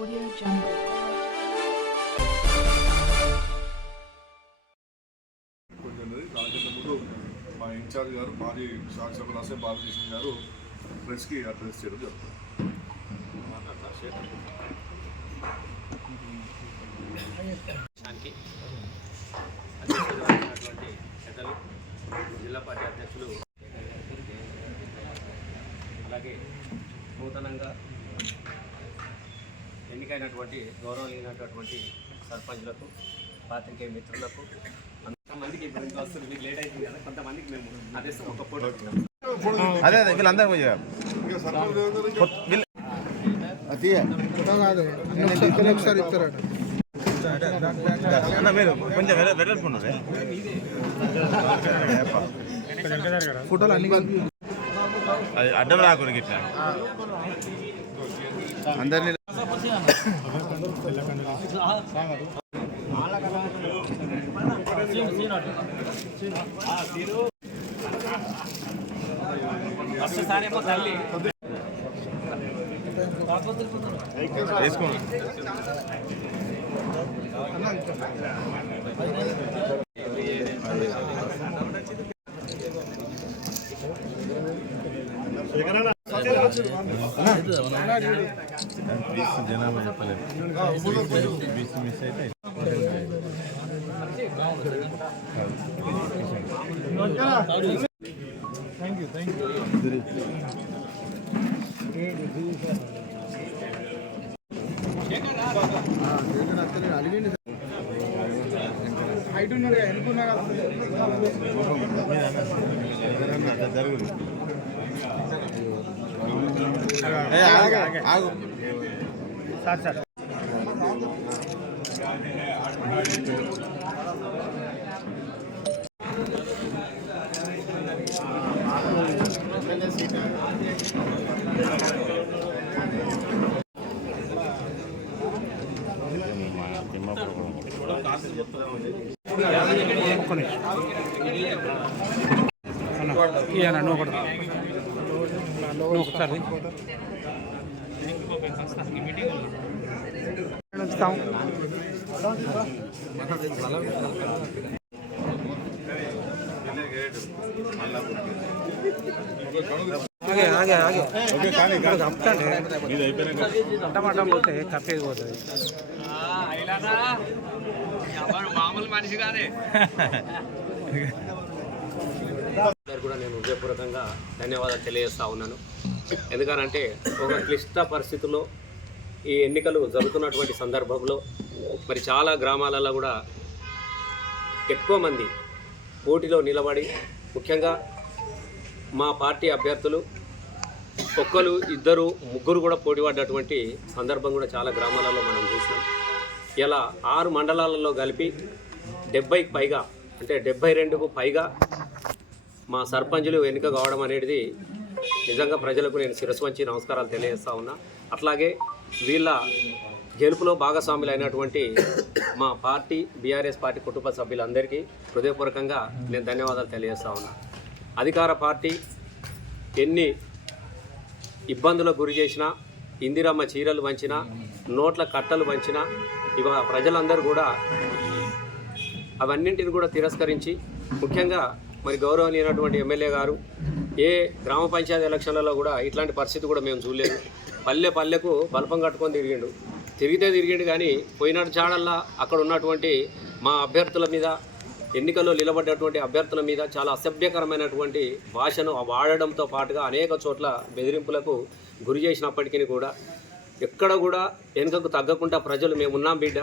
Audio Jungle. దానికంటే ముందు మా ఇన్ఛార్జ్ గారు మాజీ శాసనసభ రాసే బాలకృష్ణ గారు ప్రెస్కి అడ్రస్ చేయడం జరుగుతుంది. పెద్దలు జిల్లా పార్టీ అధ్యక్షులు అలాగే నూతనంగా ఎన్నికైనటువంటి గౌరవనీయమైనటువంటి సర్పంచ్లకు పాత్రికేయ మిత్రులకు కొంతమందికి వస్తుంది మీకు లేట్ అవుతుంది కదా కొంతమందికి మేము అదే ఒక ఫోటో అదే వీళ్ళందరూ ఒకసారి ఇస్తారట మీరు కొంచెం వెళ్ళనుకున్నారే ఫోటోలు అన్ని అది అడ్డం రాకూడదు ఇట్లా అందరినీ వేసుకోండి. జనాభా చెప్పలేదు మిస్ అయితే హైట్ ఉన్నాడు ఎన్నుకున్నా జరుగుతుంది సార్ ఒకసారి టమాటా పోతే కప్పేది పోతుంది మామూలు మనిషి కాదే కూడా నేను హృదయపూర్వకంగా ధన్యవాదాలు తెలియజేస్తా ఉన్నాను. ఎందుకనంటే ఒక క్లిష్ట పరిస్థితుల్లో ఈ ఎన్నికలు జరుగుతున్నటువంటి సందర్భంలో మరి చాలా గ్రామాలలో కూడా ఎక్కువ మంది పోటీలో నిలబడి ముఖ్యంగా మా పార్టీ అభ్యర్థులు ఒక్కరు ఇద్దరు ముగ్గురు కూడా పోటీ పడ్డటువంటి సందర్భం కూడా చాలా గ్రామాలలో మనం చూసినాం. ఇలా 6 మండలాలలో కలిపి 70కి పైగా అంటే 72కు పైగా మా సర్పంచులు ఎన్నిక కావడం అనేది నిజంగా ప్రజలకు నేను శిరస్సు వంచి నమస్కారాలు తెలియజేస్తా ఉన్నా. అట్లాగే వీళ్ళ గెలుపులో భాగస్వాములు అయినటువంటి మా పార్టీ బీఆర్ఎస్ పార్టీ కుటుంబ సభ్యులందరికీ హృదయపూర్వకంగా నేను ధన్యవాదాలు తెలియజేస్తా ఉన్నా. అధికార పార్టీ ఎన్ని ఇబ్బందులకు గురి చేసినా, ఇందిరమ్మ చీరలు వంచినా, నోట్ల కట్టలు వంచినా ఇవాళ ప్రజలందరూ కూడా అవన్నింటిని కూడా తిరస్కరించి ముఖ్యంగా మరి గౌరవనీయమైనటువంటి ఎమ్మెల్యే గారు ఏ గ్రామ పంచాయతీ ఎలక్షన్లలో కూడా ఇట్లాంటి పరిస్థితి కూడా మేము చూడలేదు. పల్లెకు బల్పం కట్టుకొని తిరిగిండు కానీ పోయినాడు చాడల్లా అక్కడ ఉన్నటువంటి మా అభ్యర్థుల మీద ఎన్నికల్లో నిలబడ్డటువంటి అభ్యర్థుల మీద చాలా అసభ్యకరమైనటువంటి భాషను వాడడంతో పాటుగా అనేక చోట్ల బెదిరింపులకు గురి చేసినప్పటికీ కూడా ఎక్కడ కూడా వెనుకకు తగ్గకుండా ప్రజలు మేము ఉన్నాం బిడ్డ,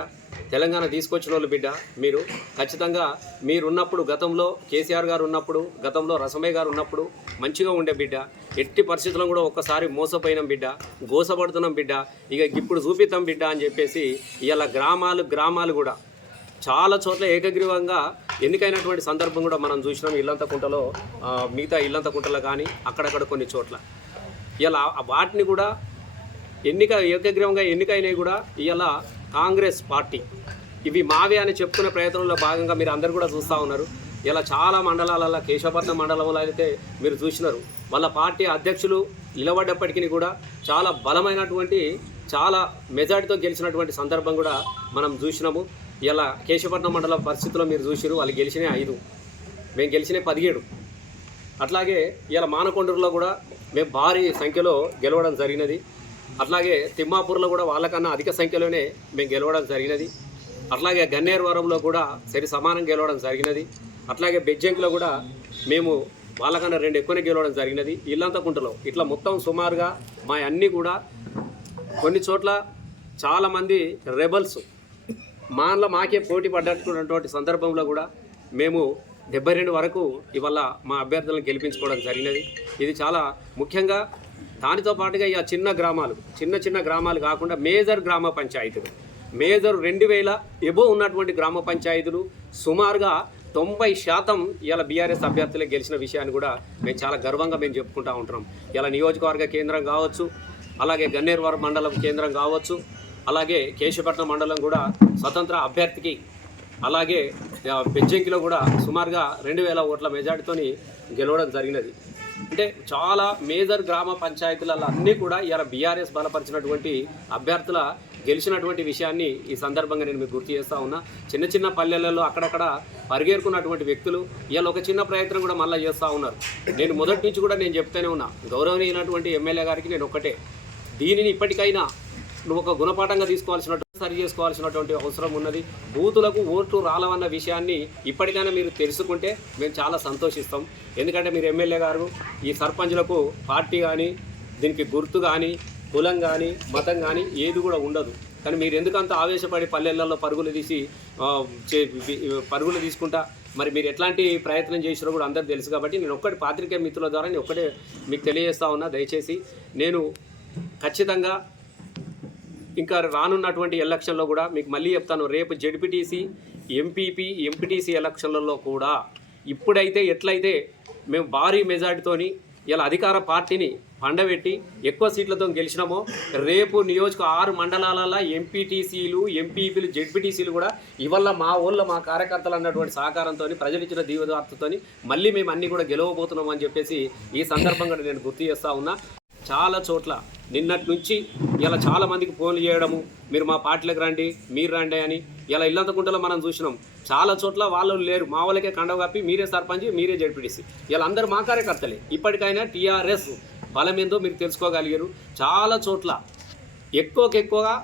తెలంగాణ తీసుకొచ్చిన వాళ్ళు బిడ్డ, మీరు ఖచ్చితంగా మీరున్నప్పుడు గతంలో కేసీఆర్ గారు ఉన్నప్పుడు, గతంలో రసమయ్య గారు ఉన్నప్పుడు మంచిగా ఉండే బిడ్డ, ఎట్టి పరిస్థితుల్లో కూడా ఒక్కసారి మోసపోయినాం బిడ్డ, గోసపడుతున్నాం బిడ్డ, ఇక ఇప్పుడు చూపిస్తాం బిడ్డ అని చెప్పేసి ఇలా గ్రామాలు కూడా చాలా చోట్ల ఏకగ్రీవంగా ఎన్నికైనటువంటి సందర్భం కూడా మనం చూసినాం. ఇల్లంతకుంటలో మిగతా ఇల్లంతకుంటలో కానీ అక్కడక్కడ కొన్ని చోట్ల ఇలా వాటిని కూడా ఏకగ్రీవంగా ఎన్నికైనవి కూడా ఇలా కాంగ్రెస్ పార్టీ ఇవి మావే అని చెప్పుకునే ప్రయత్నంలో భాగంగా మీరు అందరు కూడా చూస్తూ ఉన్నారు. ఇలా చాలా మండలాలలో కేశవపట్నం మండలంలో అయితే మీరు చూసినారు వాళ్ళ పార్టీ అధ్యక్షులు నిలబడ్డప్పటికీ కూడా చాలా బలమైనటువంటి చాలా మెజార్టీతో గెలిచినటువంటి సందర్భం కూడా మనం చూసినాము. ఇలా కేశవపట్నం మండలం పరిస్థితిలో మీరు చూసిరు, వాళ్ళు గెలిచినాయి 5, మేము గెలిచినాయి 17. అట్లాగే ఇలా మానకొండూరులో కూడా మేము భారీ సంఖ్యలో గెలవడం జరిగినది. అట్లాగే తిమ్మాపూర్లో కూడా వాళ్ళకన్నా అధిక సంఖ్యలోనే మేము గెలవడం జరిగినది. అట్లాగే గన్నేరువరంలో కూడా సరి సమానం గెలవడం జరిగినది. అట్లాగే బెజ్జంకిలో కూడా మేము వాళ్ళకన్నా 2 ఎక్కువనే గెలవడం జరిగినది. ఇల్లంతకుంటలో ఇట్లా మొత్తం సుమారుగా మా అన్నీ కూడా కొన్ని చోట్ల చాలామంది రెబల్స్ మాకే పోటీ పడ్డటువంటి సందర్భంలో కూడా మేము 72 వరకు ఇవాళ మా అభ్యర్థులను గెలిపించుకోవడం జరిగినది. ఇది చాలా ముఖ్యంగా. దానితో పాటుగా ఇక చిన్న గ్రామాలు కాకుండా మేజర్ గ్రామ పంచాయతీలు, మేజర్ 2000 ఎబో ఉన్నటువంటి గ్రామ పంచాయతీలు సుమారుగా 90% ఇలా బీఆర్ఎస్ అభ్యర్థులే గెలిచిన విషయాన్ని కూడా మేము చాలా గర్వంగా మేము చెప్పుకుంటూ ఉంటున్నాం. ఇలా నియోజకవర్గ కేంద్రం కావచ్చు, అలాగే గన్నేరువరం మండలం కేంద్రం కావచ్చు, అలాగే కేశవపట్నం మండలం కూడా స్వతంత్ర అభ్యర్థికి, అలాగే బెజ్జంకిలో కూడా సుమారుగా 2000 ఓట్ల మెజార్టీతోని గెలవడం జరిగినది. అంటే చాలా మేజర్ గ్రామ పంచాయతీలలో అన్నీ కూడా ఇలా బీఆర్ఎస్ బలపరిచినటువంటి అభ్యర్థుల గెలిచినటువంటి విషయాన్ని ఈ సందర్భంగా నేను మీకు గుర్తు చేస్తూ ఉన్నా. చిన్న పల్లెలలో అక్కడక్కడ పరిగెరుకున్నటువంటి వ్యక్తులు ఇవాళ ఒక చిన్న ప్రయత్నం కూడా మళ్ళీ చేస్తూ ఉన్నారు. నేను మొదటి నుంచి కూడా నేను చెప్తూనే ఉన్నా, గౌరవనీయమైనటువంటి ఎమ్మెల్యే గారికి నేను ఒక్కటే, దీనిని ఇప్పటికైనా నువ్వు ఒక గుణపాఠంగా సరి చేసుకోవాల్సినటువంటి అవసరం ఉన్నది. బూతులకు ఓట్లు రాలవన్న విషయాన్ని ఇప్పటికైనా మీరు తెలుసుకుంటే మేము చాలా సంతోషిస్తాం. ఎందుకంటే మీరు ఎమ్మెల్యే గారు ఈ సర్పంచ్లకు పార్టీ కానీ, దీనికి గుర్తు కానీ, కులం కానీ, మతం కానీ ఏది కూడా ఉండదు. కానీ మీరు ఎందుకంత ఆవేశపడి పల్లెలలో పరుగులు తీసుకుంటా మరి మీరు ఎట్లాంటి ప్రయత్నం చేసినా కూడా అందరూ తెలుసు. కాబట్టి నేను ఒక్కటి పాత్రికేయ మిత్రుల ద్వారా నేను ఒక్కటే మీకు తెలియజేస్తా ఉన్నా, దయచేసి నేను ఖచ్చితంగా ఇంకా రానున్నటువంటి ఎలక్షన్లో కూడా మీకు మళ్ళీ చెప్తాను, రేపు జెడ్పీటీసీ, ఎంపీటీసీ ఎలక్షన్లలో కూడా ఇప్పుడైతే ఎట్లయితే మేము భారీ మెజార్టీతోని ఇలా అధికార పార్టీని పండబెట్టి ఎక్కువ సీట్లతో గెలిచినామో, రేపు 6 మండలాల ఎంపీటీసీలు, ఎంపీపీలు, జెడ్పీటీసీలు కూడా ఇవల్ల మా కార్యకర్తలు అన్నటువంటి సహకారంతో, ప్రజలు ఇచ్చిన దీవెదార్తతో మళ్ళీ మేము అన్నీ కూడా గెలవబోతున్నాం అని చెప్పేసి ఈ సందర్భంగా నేను గుర్తు చేస్తూ ఉన్నా. చాలా చోట్ల నిన్నటి నుంచి ఇలా చాలామందికి ఫోన్లు చేయడము, మీరు మా పార్టీలకు రండి, మీరు రండి అని. ఇలా ఇల్లంతకుంటలో మనం చూసినాం, చాలా చోట్ల వాళ్ళు లేరు, మా వాళ్ళకే కండవ కప్పి మీరే సర్పంచ్, మీరే జెడ్పీటీసీ, ఇలా అందరూ మా కార్యకర్తలే. ఇప్పటికైనా టీఆర్ఎస్ బలం ఏందో మీరు తెలుసుకోగలిగారు. చాలా చోట్ల ఎక్కువగా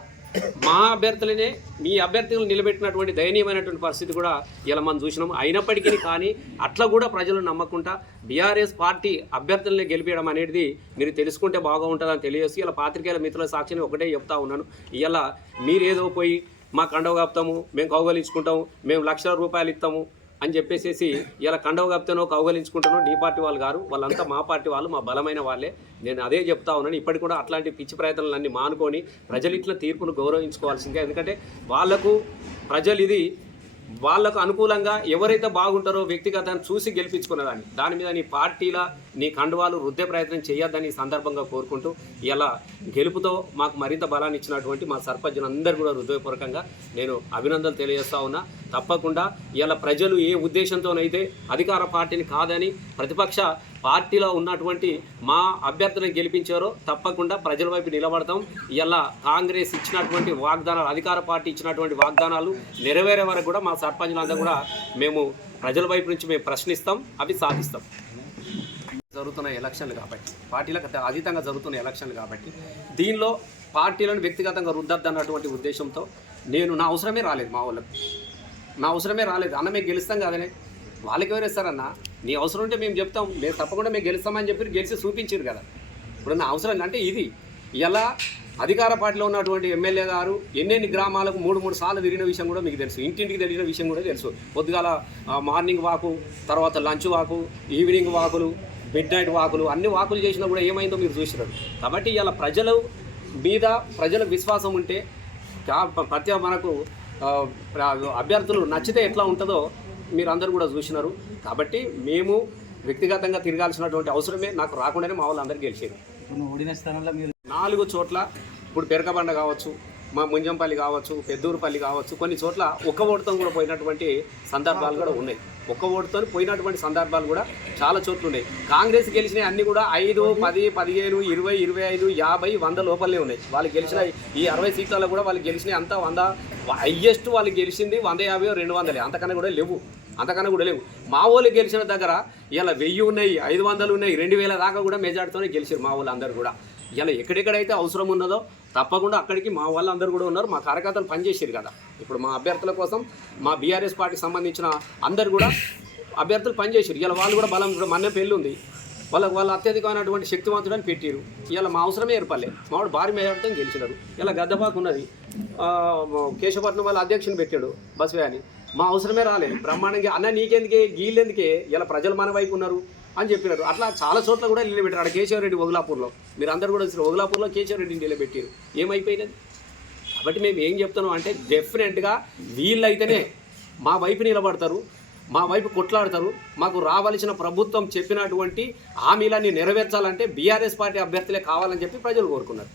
మా అభ్యర్థులనే మీ అభ్యర్థులను నిలబెట్టినటువంటి దయనీయమైనటువంటి పరిస్థితి కూడా ఇలా మనం చూసినాం. అయినప్పటికీ కానీ అట్లా కూడా ప్రజలు నమ్మకుండా బీఆర్ఎస్ పార్టీ అభ్యర్థులనే గెలిపించడం అనేది మీరు తెలుసుకుంటే బాగుంటుందని తెలియజేసి ఇలా పాత్రికేయుల మిత్రుల సాక్షిని ఒకటే చెప్తా ఉన్నాను. ఇలా మీరేదో పోయి మా కండవ కప్తాము, మేము కౌగలించుకుంటాము, మేము ₹1,00,000 ఇస్తాము అని చెప్పేసి ఇలా కండవ కప్తానో కౌగలించుకుంటానో నీ పార్టీ వాళ్ళు గారు, వాళ్ళంతా మా పార్టీ వాళ్ళు, మా బలమైన వాళ్ళే. నేను అదే చెప్తా ఉన్నాను. ఇప్పటికి కూడా అట్లాంటి పిచ్చి ప్రయత్నాలన్నీ మానుకొని ప్రజలు ఇట్లా తీర్పును గౌరవించుకోవాల్సిందే. ఎందుకంటే వాళ్ళకు అనుకూలంగా ఎవరైతే బాగుంటారో వ్యక్తిగతాన్ని చూసి గెలిపించుకున్నదాన్ని, దాని మీద నీ పార్టీల నీ కండువాలు రుద్దే ప్రయత్నం చేయొద్దని ఈ సందర్భంగా కోరుకుంటూ ఇలా గెలుపుతో మాకు మరింత బలాన్ని ఇచ్చినటువంటి మా సర్పంచులందరూ కూడా హృదయపూర్వకంగా నేను అభినందనలు తెలియజేస్తా ఉన్నా. తప్పకుండా ఇలా ప్రజలు ఏ ఉద్దేశంతోనైతే అధికార పార్టీని కాదని ప్రతిపక్ష పార్టీలో ఉన్నటువంటి మా అభ్యర్థులను గెలిపించారో తప్పకుండా ప్రజల వైపు నిలబడతాం. ఇలా కాంగ్రెస్ ఇచ్చినటువంటి వాగ్దానాలు, అధికార పార్టీ ఇచ్చినటువంటి వాగ్దానాలు నెరవేరే వరకు కూడా మా సర్పంచులందరూ కూడా మేము ప్రజల వైపు నుంచి మేము ప్రశ్నిస్తాం, అవి సాధిస్తాం. జరుగుతున్న ఎలక్షన్లు కాబట్టి, పార్టీలకు అతీతంగా జరుగుతున్న ఎలక్షన్లు కాబట్టి దీనిలో పార్టీలను వ్యక్తిగతంగా రుద్దద్దన్నటువంటి ఉద్దేశంతో నా అవసరమే రాలేదు, మా వాళ్ళకు నా అవసరమే రాలేదు. అన్న మేము గెలుస్తాం కాదనే, వాళ్ళకి ఎవరు ఇస్తారన్న, నీ అవసరం ఉంటే మేము చెప్తాం, మేము తప్పకుండా మేము గెలుస్తామని చెప్పి గెలిచి చూపించారు కదా. ఇప్పుడు నా అవసరం అంటే ఇది. ఇలా అధికార పార్టీలో ఉన్నటువంటి ఎమ్మెల్యే గారు ఎన్నెన్ని గ్రామాలకు 3 సార్లు తిరిగిన విషయం కూడా మీకు తెలుసు, ఇంటింటికి తిరిగిన విషయం కూడా తెలుసు. పొద్దుగాల మార్నింగ్ వాకు, తర్వాత లంచ్ వాకు, ఈవినింగ్ వాకులు, మిడ్ నైట్ వాకులు, అన్ని వాకులు చేసినా కూడా ఏమైందో మీరు చూసినారు. కాబట్టి ఇలా ప్రజలకు విశ్వాసం ఉంటే మనకు అభ్యర్థులు నచ్చితే ఎట్లా ఉంటుందో మీరు అందరూ కూడా చూసినారు. కాబట్టి మేము వ్యక్తిగతంగా తిరగాల్సినటువంటి అవసరమే నాకు రాకుండానే మా వాళ్ళు అందరూ గెలిచారు. 4 చోట్ల ఇప్పుడు పెరకబండ కావచ్చు, మా ముంజంపల్లి కావచ్చు, పెద్దూరుపల్లి కావచ్చు, కొన్ని చోట్ల ఒక్క ఓటుతో కూడా పోయినటువంటి సందర్భాలు కూడా ఉన్నాయి. ఒక్క ఓటుతో పోయినటువంటి సందర్భాలు కూడా చాలా చోట్ల ఉన్నాయి. కాంగ్రెస్ గెలిచినవి అన్నీ కూడా 5, 10, 15, 20, 25, 50, 100 లోపలనే ఉన్నాయి. వాళ్ళు గెలిచిన ఈ 60 సీట్లలో కూడా వాళ్ళు గెలిచినవి అంతా 100, హైయెస్ట్ వాళ్ళు గెలిచింది 150, 200, అంతకన్నా కూడా లేవు. మా వాళ్ళు గెలిచిన దగ్గర ఇలా 1000 ఉన్నాయి, 500 ఉన్నాయి, 2000 దాకా కూడా మెజార్టీతోనే గెలిచారు మా వాళ్ళు అందరూ కూడా. ఇలా ఎక్కడెక్కడైతే అవసరం ఉన్నదో తప్పకుండా అక్కడికి మా వాళ్ళందరూ కూడా ఉన్నారు. మా కార్యకర్తలు పనిచేసారు కదా. ఇప్పుడు మా అభ్యర్థుల కోసం మా బీఆర్ఎస్ పార్టీకి సంబంధించిన అందరు కూడా అభ్యర్థులు పనిచేసారు. ఇలా వాళ్ళు కూడా బలం మన్నే పెళ్ళి ఉంది, వాళ్ళు అత్యధికమైనటువంటి శక్తివంతుడని పెట్టారు. ఇలా మా అవసరమే ఏర్పడలే. మావాడు భారీ మెజార్టీతో గెలిచినారు. ఇలా గద్దపాకు ఉన్నది, కేశవపట్నం వాళ్ళ అధ్యక్షుని పెట్టాడు బస్వే అని. మా అవసరమే రాలేదు. బ్రహ్మాండంగా అన్న నీకెందుకే గీళ్ళెందుకే, ఇలా ప్రజలు మన వైపు ఉన్నారు అని చెప్పినారు. అట్లా చాలా చోట్ల కూడా నిలబెట్టారు. అక్కడ కేశవరెడ్డి ఒగులాపూర్లో మీరు అందరూ కూడా ఒగులాపూర్లో కేశవరెడ్డిని నిలబెట్టారు. ఏమైపోయినది? కాబట్టి మేము ఏం చెప్తున్నాం అంటే డెఫినెట్గా వీళ్ళైతేనే మా వైపు నిలబడతారు, మా వైపు కొట్లాడతారు. మాకు రావాల్సిన ప్రభుత్వం చెప్పినటువంటి హామీలన్నీ నెరవేర్చాలంటే బీఆర్ఎస్ పార్టీ అభ్యర్థులే కావాలని చెప్పి ప్రజలు కోరుకున్నారు.